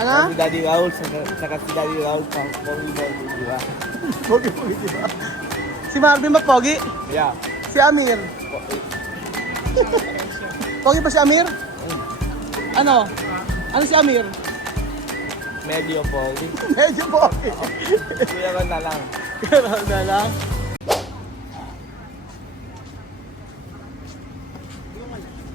Ano? Si Daddy Raul, saka si Daddy Raul pang Pogi, di ba? Pogi, di ba? Si Marvin ba pogi? Yeah. Si Amir? Pogi ba si Amir? Ano? Ano si Amir? Medyo Pogi. Medyo pogi. Kuya ko na lang. Gano'n na lang.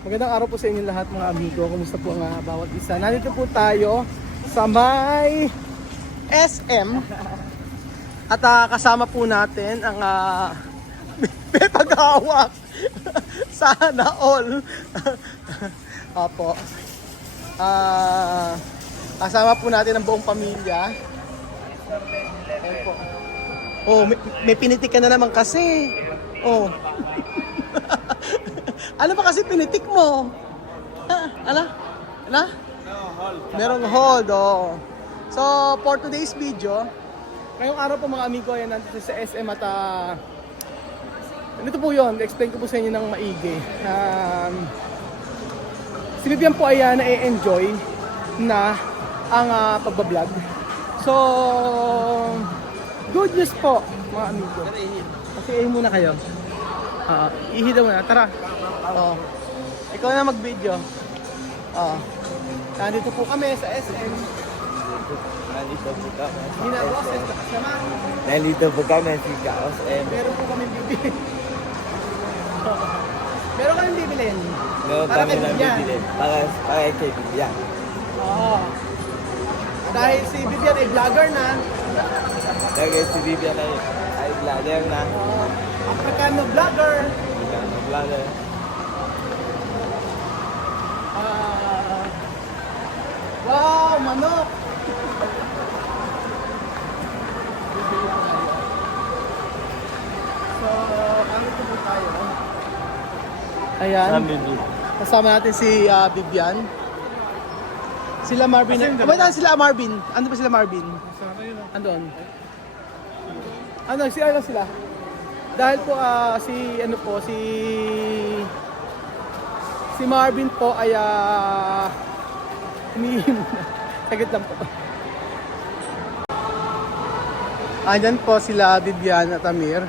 Magandang araw po sa inyo lahat mga amigo. Kumusta po ang bawat isa? Nandito po tayo sa may SM. At kasama po natin ang may paghawak. Sana all. Opo. Kasama po natin ang buong pamilya. Ayan po. Oh, may pinitik ka na naman kasi. Oh. Ano ba kasi pinitik mo? Ano? Ano? Merong hold, oh. So, for today's video, ngayong araw po mga amigo, ayan, nandito sa SM at ito po yun, explain ko po sa inyo ng maigi. Si Vivian po ay na-enjoy na ang pagbablog. So, good news po mga amigo. Kasi muna kayo. Ihi daw muna, tara. Oh. Ikaw na mag-video. Nandito po kami sa SM. Nandito po kami. Ginaboses, lakas naman. Nandito po kami si Kaos M. Meron po kami bibili. Meron kami bibilin. Meron Para kami kay ng Vivian. bibili. Para kay Vivian. Oo. Dahil si Vivian ay vlogger na. Dahil si Vivian ay vlogger na. Africano vlogger. Vlogger. Wow, manok! So, ano po tayo? Ayan. Kasama natin si Vivian. Sila Marvin. Kumbaga sila Marvin. Ano ba sila Marvin? Andun. Ano, sila? Dahil po si Marvin po ay humihim na. Sagit lang po. Ayan po sila Vivian at Amir.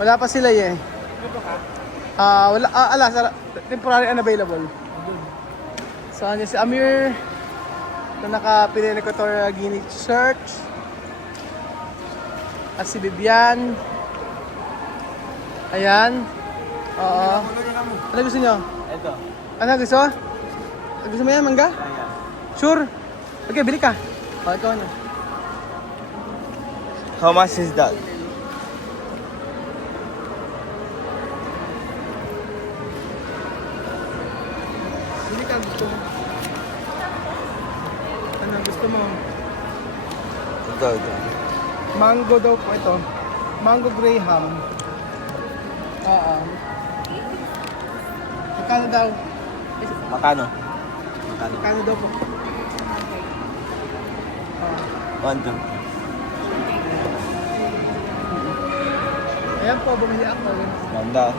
Wala pa sila eh. Temporary unavailable. So andyan si Amir na naka-Pinoy Equatorial Guinea shirt. At si Vivian. Ayan. Oo. Ano gusto nyo? Ito. Ano gusto? Gusto mo yan, mangga? Ayan. Sure? Okay, bili ka. O, ikaw na. How much is that? Bili ka, gusto mo. Ano, gusto mo? Ito. Mango daw po ito. Mango Graham. Oo. Magkano daw? Makano? Magkano daw po? 1, 2. Ayan po, bumili ako. Ganda. Ano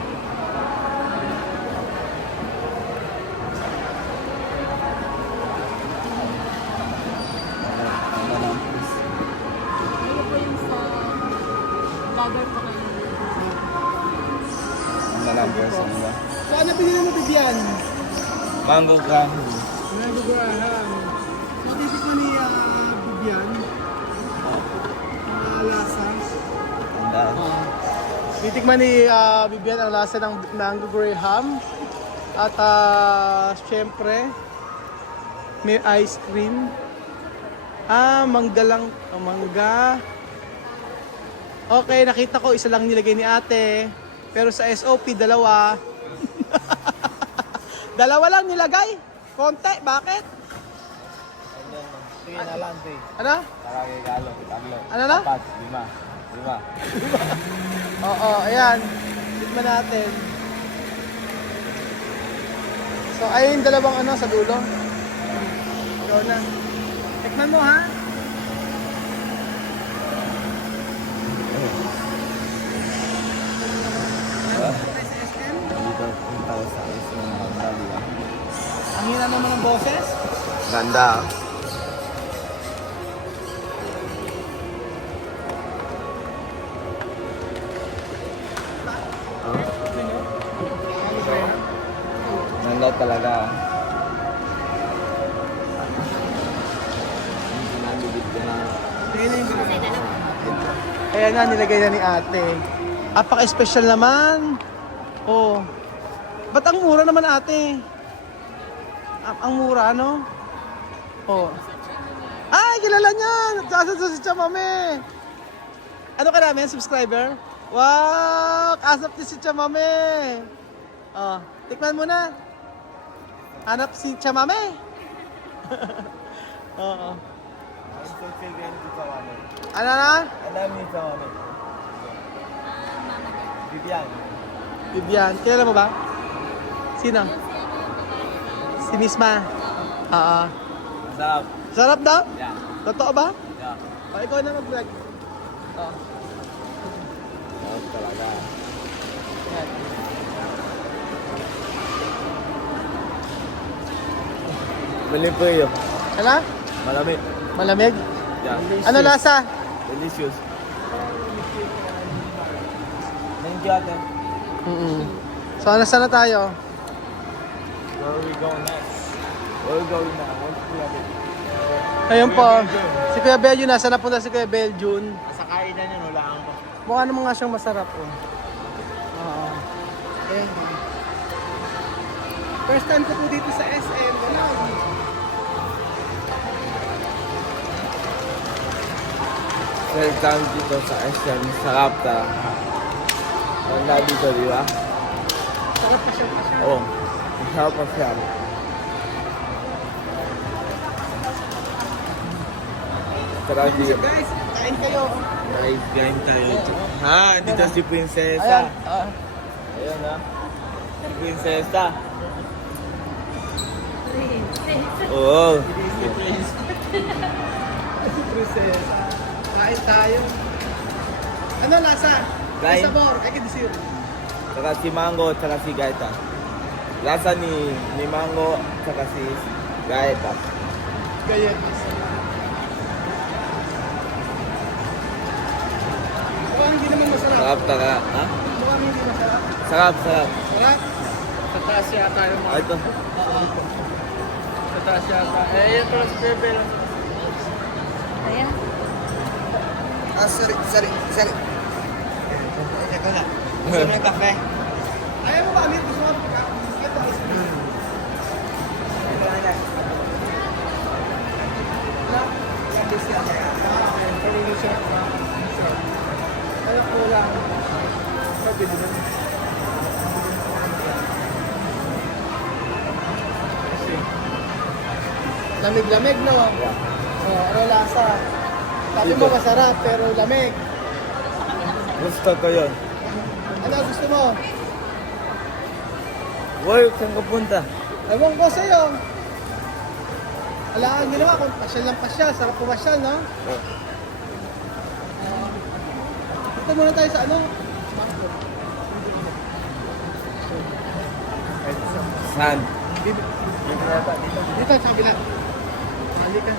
po yung sa vlogger po kayo? Ganda lang person nila. So ano pinili mo, Vivian? Mango Graham. Mango Graham. Matitik mo ni Vivian. Lasa. Ganda. Titikman ni Vivian ang lasa ng Mango Graham. At syempre, may ice cream. Mangga lang. Mangga. Okay, nakita ko isa lang nilagay ni ate. Pero sa SOP, dalawa. Dalawa lang nilagay. Konti, bakit? Sige na lang, te. Ano? Para kay Carlo. Ano na? 4, 5. Oo, ayan. Tikman natin. So, ayun yung dalawang ano sa dulo. Ikaw na. Tikman mo, ha? Dito, punta ko sa isang Magdalena. Ang hina naman ng boses. Ganda. Ganda talaga. Kaya na, nilagay na ni ate. Apaka-special naman. Oh. Ba't ang mura naman ate? Ang mura, ano? Oh. Ay, kilala niya! Nagsasadso si Chamame! Ano ka namin, subscriber? Wow! Kasap ni si Chamame! Oh, tikman mo na. Hanap si Chamame. Oo. Ano na? Vivian. Vivian. Kilala mo ba? Sino? Si Misma. Oo. Sarap. Sarap daw? Yeah. Totoo ba? Yeah. O, ikaw na mag-vlog. Oo. Sarap talaga. Yan. Malamig po yun. Ano? Malamig. Malamig? Yeah. Ano lasa? Delicious. Thank you ate. So, nasa na tayo? Where are we going next? Where are we going now? What's the other? Ayun po. Si Kuya Beljun. Nasa napunta si Kuya Beljun? Sa kainan yun, wala kang pa. Mukha naman nga siyang masarap. Oh. Oo. Ayan. First time ko po dito sa SM. Ano? Third time dito sa SM, sarap ta. Wala dito, di ba? Sarap pa siya. Oo. Sarap pa siya. Tara, di. Guys, kain kayo. Guys, kain tayo. Ha, dito si Ayan. Prinsesa. Ayan ha. Si Prinsesa. Oo. Prinsesa. Kain tayo. Ano lasa? Kain. Sabor. I can see. Saka si Mango, saka si Gaeta. Lasa ni Mango, saka si Gaeta. Ganyan. Mukhang hindi naman masarap. Sarap taka. Ha? Mukhang hindi masarap. Sarap, sarap. Sarap. Sa taas yata yung Ah, ito. Sa taas yata. Eh, yan pala si Bebe. Ayan. Sorry. Teka na. Gusto mo yung kape? Ayaw mo ba, Amit? Gusto mo ba? Ito, ice cream. Ayaw ko lang. Pabili mo. Lamig-lamig, no? Oh, ano lasa? Sabi mo masarap, pero lamig. Gusto ko yun. Ano gusto mo? Boy, saan ka punta? Ewan ko sa'yo. Wala kang ginawa kung pasyal lang pasyal. Sarap pumasyal, no? Ito muna tayo sa ano? Saan? Dito, sa kabila. Halika.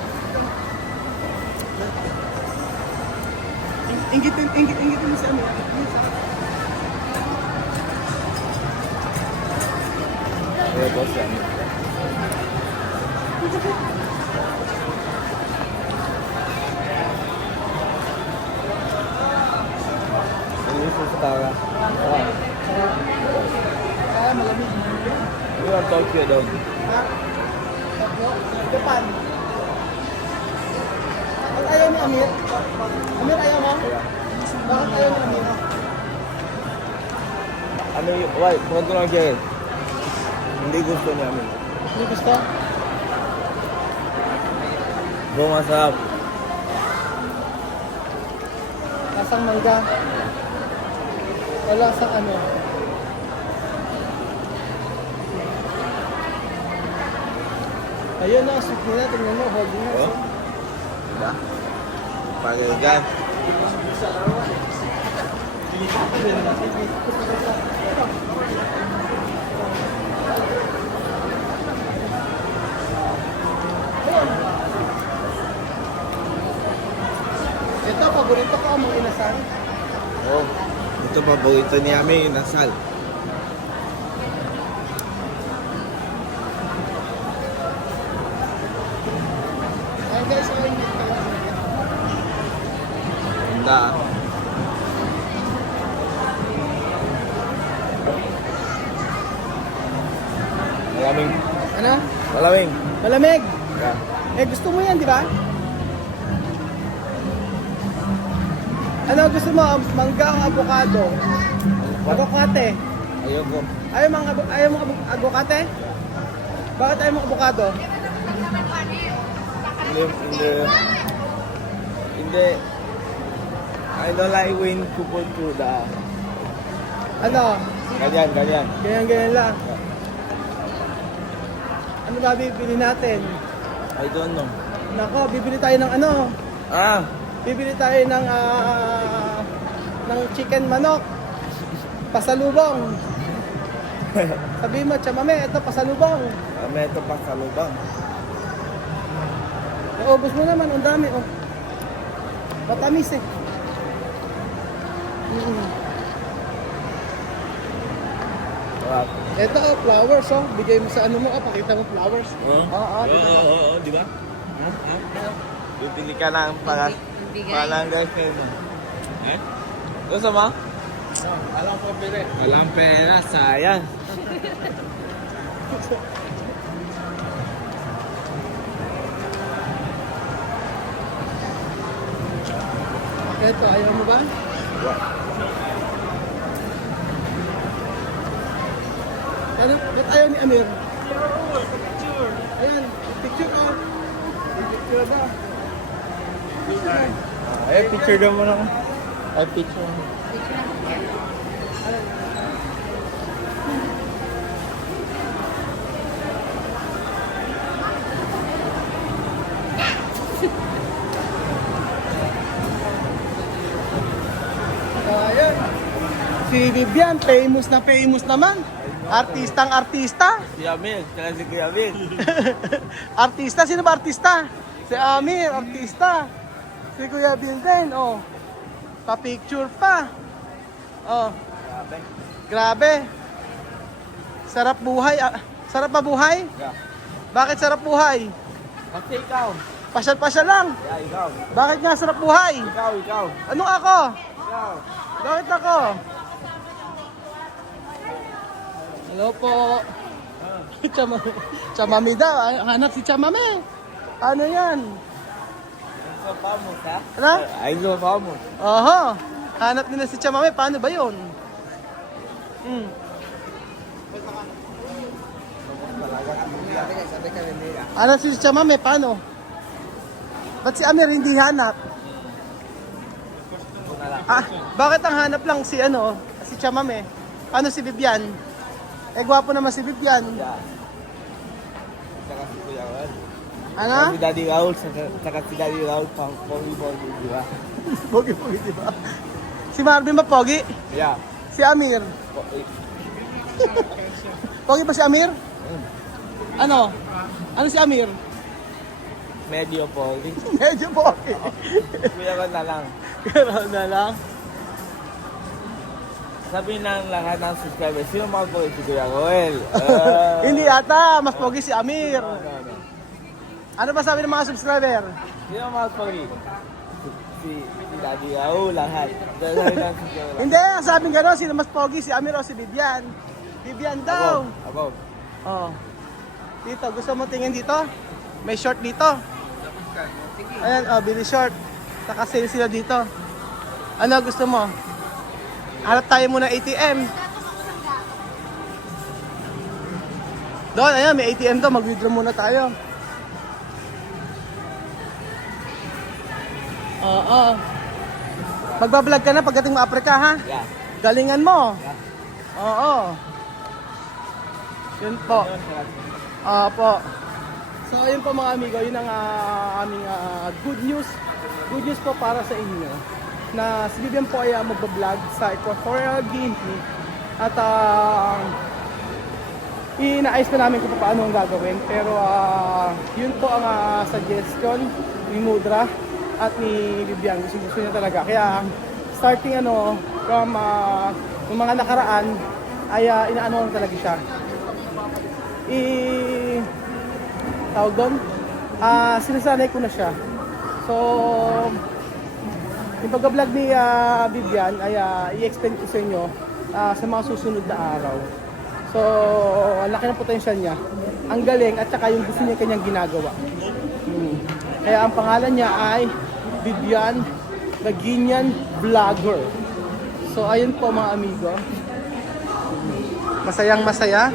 Ingitin mo sa ano. Eh, boss yan. Delicious taka. Kaya malamig. Ano ang Tokyo doon? Ha? Japan. Ba't ayaw ni Amir? Amir, ayaw mo? Bakit ayaw ni Amir? Ano yung, why? Huwag ko lang dyan. Hindi gusto niya amin. Hindi gusto? Masarap. Lasang mangga. Wala sa ano. Ayun na, soup nila. Tingnan mo, holding na. Oh? Diba? Pagkagan. paborito ko ang mga inasal. Oh, ito paborito ni Ami, inasal. Ay guys, ay Ganda. Malaming. ano? Malaming. Malamig. Yeah. Eh gusto mo yan, di ba? Ano gusto mo? Mangga o avocado? Avocate. Ayoko. Ayaw mo avocate? Bakit ayaw mo avocado? Hindi. Hindi. I don't like when people do the... Ano? Ganyan. Ganyan lang. Ano ba bibili natin? I don't know. Nako, bibili tayo ng ano? Ah! Bibili tayo ng chicken manok. Pasalubong. Sabi mo, chamame, ito pasalubong. May ito pa sa lubang. Naubos mo naman, ang dami. Oh. Matamis eh. Sarap. Ito, flowers oh. Bigay mo sa ano mo, pakita mo flowers. Oo, di ba? Bibili ka lang para guys kayo mo. Eh? Gusto mo? Alam ko, pere. Walang pera, sayang. Ito, ayaw mo ba? Ano? Ba't ayaw ni Amir? Ayan, picture ko. Picture na. Ay, picture daw mo lang. Ay, picture. Ayan. Si Vivian, famous naman. Artistang artista. Si Amir, tsaka si Kuya Amir. Artista, sino ba artista? Si Amir, artista. Si Kuya Bilden, oh. Pa-picture pa. Oh, Grabe. grabe. Sarap buhay. Sarap ba buhay? Yeah. Bakit sarap buhay? Kasi ikaw. Pasyal-pasyal lang. Yeah, ikaw. Bakit nga sarap buhay? Ikaw. Anong ako? Ikaw. Bakit ako? Hello po. Chamami daw. Hanap si Chamami. Ano yan? So famous, ha? Ano? Ay, so famous. Oho. Hanap nila si Chamami. Paano ba yun? Hanap si Chamami. Paano? Ba't si Amir hindi hanap? Bakit ang hanap lang si si Chamami? Ano si Vivian? Eh, gwapo naman si Vivian. Yeah. Tsaka si Kuya Raul. Ano? Si Daddy Raul, tsaka si Daddy Raul, pogi, di ba? Pogi-pogi, di ba? Si Marvin ba pogi? Yeah. Si Amir? Pogi ba si Amir? Ano? Ano si Amir? Medyo pogi. Medyo pogi. Kuya Raul na lang. Gano'n na lang. Sabi ng lahat ng subscribers, sino mga pogi si Kuya Raul? Hindi ata, mas pogi si Amir. No. Ano ba sabi ng mga subscriber? Sino mga pogi? Si Daddy Raul, lahat. Sabi ng subscribers. Hindi, ang sabi gano'n, sino mas pogi, si Amir o si Vivian? Vivian daw. Above. Oh. Dito, gusto mo tingin dito? May short dito. Ayan, oh, bili short. Naka-sale sila dito. Ano gusto mo? Hanap tayo muna ATM. Doon, ayan, may ATM to. Mag-withdraw muna tayo. Oo. Magbablog ka na pagdating mo Africa, ha? Yeah. Galingan mo. Yeah. Oo. Yun po. Po. So, ayun po mga amigo, yun ang aming good news. Good news po para sa inyo na si Vivian po ay magbablog sa Equatorial Guinea at inaayos na namin kung paano ang gagawin, pero yun po ang suggestion ni Mudra at ni Vivian. Gusto niya talaga. Kaya starting from yung mga nakaraan ay inaano na talaga siya. Tawag doon, sinasanay ko na siya. So, yung pag-vlog ni Vivian ay i-explain ko sa inyo sa mga susunod na araw. So, ang laki ng potential niya. Ang galing at saka yung gusto niya kanyang ginagawa. Kaya ang pangalan niya ay Vivian Laguinian Vlogger. So, ayun po mga amigo. Masayang masaya.